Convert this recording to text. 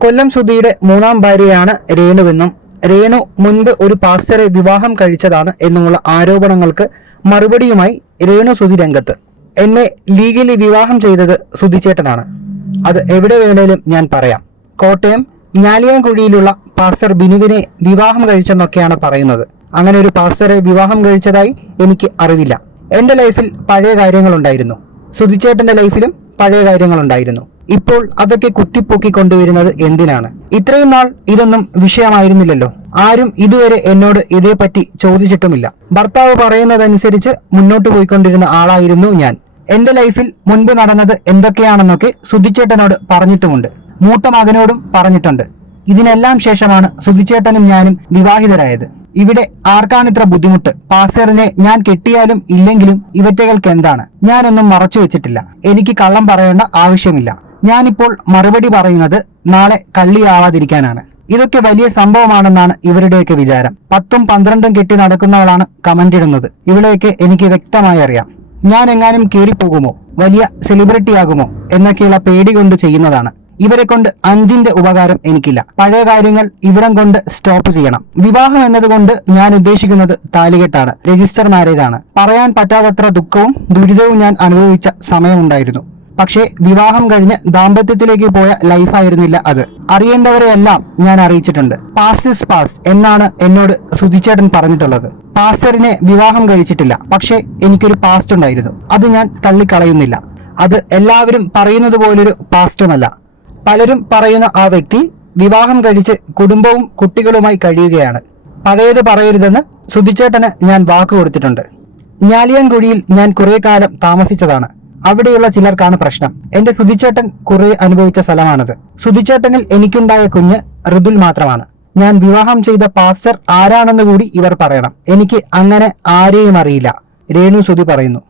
കൊല്ലം സുധിയുടെ മൂന്നാം ഭാര്യയാണ് രേണുവെന്നും രേണു മുൻപ് ഒരു പാസ്റ്ററെ വിവാഹം കഴിച്ചതാണ് എന്നുമുള്ള ആരോപണങ്ങൾക്ക് മറുപടിയുമായി രേണു സുധി രംഗത്ത്. എന്നെ ലീഗലി വിവാഹം ചെയ്തത് സുധിച്ചേട്ടനാണ് അത് എവിടെ വേണേലും ഞാൻ പറയാം. കോട്ടയം ഞാലിയാൻകുഴിയിലുള്ള പാസ്റ്റർ ബിനുവിനെ വിവാഹം കഴിച്ചെന്നൊക്കെയാണ് പറയുന്നത്. അങ്ങനെ ഒരു പാസ്റ്ററെ വിവാഹം കഴിച്ചതായി എനിക്ക് അറിവില്ല. എന്റെ ലൈഫിൽ പഴയ കാര്യങ്ങളുണ്ടായിരുന്നു. സുധിച്ചേട്ടന്റെ ലൈഫിലും പഴയ കാര്യങ്ങളുണ്ടായിരുന്നു. ഇപ്പോൾ അതൊക്കെ കുത്തിപ്പൊക്കി കൊണ്ടുവരുന്നത് എന്തിനാണ്? ഇത്രയും നാൾ ഇതൊന്നും വിഷയമായിരുന്നില്ലല്ലോ. ആരും ഇതുവരെ എന്നോട് ഇതേപ്പറ്റി ചോദിച്ചിട്ടുമില്ല. ഭർത്താവ് പറയുന്നതനുസരിച്ച് മുന്നോട്ട് പോയിക്കൊണ്ടിരുന്ന ആളായിരുന്നു ഞാൻ. എന്റെ ലൈഫിൽ മുൻപ് നടന്നത് എന്തൊക്കെയാണെന്നൊക്കെ സുധിച്ചേട്ടനോട് പറഞ്ഞിട്ടുമുണ്ട്. മൂത്ത മകനോടും പറഞ്ഞിട്ടുണ്ട്. ഇതിനെല്ലാം ശേഷമാണ് സുധിച്ചേട്ടനും ഞാനും വിവാഹിതരായത്. ഇവിടെ ആർക്കാണിത്ര ബുദ്ധിമുട്ട്? പാസറിനെ ഞാൻ കെട്ടിയാലും ഇല്ലെങ്കിലും ഇവറ്റകൾക്ക് എന്താണ്? ഞാനൊന്നും മറച്ചു വെച്ചിട്ടില്ല. എനിക്ക് കള്ളം പറയേണ്ട ആവശ്യമില്ല. ഞാനിപ്പോൾ മറുപടി പറയുന്നത് നാളെ കള്ളിയാവാതിരിക്കാനാണ്. ഇതൊക്കെ വലിയ സംഭവമാണെന്നാണ് ഇവരുടെയൊക്കെ വിചാരം. പത്തും പന്ത്രണ്ടും കെട്ടി നടക്കുന്നവളാണ് കമന്റ് ഇടുന്നത്. ഇവളെയൊക്കെ എനിക്ക് വ്യക്തമായി അറിയാം. ഞാൻ എങ്ങാനും കീറിപ്പോകുമോ വലിയ സെലിബ്രിറ്റി ആകുമോ? എന്നൊക്കെയുള്ള പേടി കൊണ്ട് ചെയ്യുന്നതാണ്. ഇവരെ കൊണ്ട് അഞ്ചിന്റെ ഉപകാരം എനിക്കില്ല. പഴയ കാര്യങ്ങൾ ഇവിടം കൊണ്ട് സ്റ്റോപ്പ് ചെയ്യണം. വിവാഹം എന്നതുകൊണ്ട് ഞാൻ ഉദ്ദേശിക്കുന്നത് താലികെട്ടാണ്. രജിസ്റ്റർ മാരേജ് ആണ്. പറയാൻ പറ്റാത്തത്ര ദുഃഖവും ദുരിതവും ഞാൻ അനുഭവിച്ച സമയമുണ്ടായിരുന്നു. പക്ഷേ വിവാഹം കഴിഞ്ഞ് ദാമ്പത്യത്തിലേക്ക് പോയ ലൈഫായിരുന്നില്ല അത്. അറിയേണ്ടവരെയെല്ലാം ഞാൻ അറിയിച്ചിട്ടുണ്ട്. പാസ് ഇസ് പാസ് എന്നാണ് എന്നോട് സുധിച്ചേട്ടൻ പറഞ്ഞിട്ടുള്ളത്. പാസ്റ്ററിനെ വിവാഹം കഴിച്ചിട്ടില്ല. പക്ഷേ എനിക്കൊരു പാസ്റ്റ് ഉണ്ടായിരുന്നു. അത് ഞാൻ തള്ളിക്കളയുന്നില്ല. അത് എല്ലാവരും പറയുന്നത് പോലൊരു പാസ്റ്റുമല്ല പലരും പറയുന്ന ആ വ്യക്തി വിവാഹം കഴിച്ച് കുടുംബവും കുട്ടികളുമായി കഴിയുകയാണ്. പഴയത് പറയരുതെന്ന് സുധിച്ചേട്ടന് ഞാൻ വാക്ക് കൊടുത്തിട്ടുണ്ട്. ഞാലിയാൻകുഴിയിൽ ഞാൻ കുറെ കാലം താമസിച്ചതാണ്. അവിടെയുള്ള ചിലർക്കാണ് പ്രശ്നം. എന്റെ സുധിച്ചേട്ടൻ കുറെ അനുഭവിച്ച സ്ഥലമാണത്. സുധിച്ചേട്ടനിൽ എനിക്കുണ്ടായ കുഞ്ഞ് ഋതുൽ മാത്രമാണ്. ഞാൻ വിവാഹം ചെയ്ത പാസ്റ്റർ ആരാണെന്ന് കൂടി ഇവർ പറയണം. എനിക്ക് അങ്ങനെ ആരെയും അറിയില്ല. രേണു സുധി പറയുന്നു.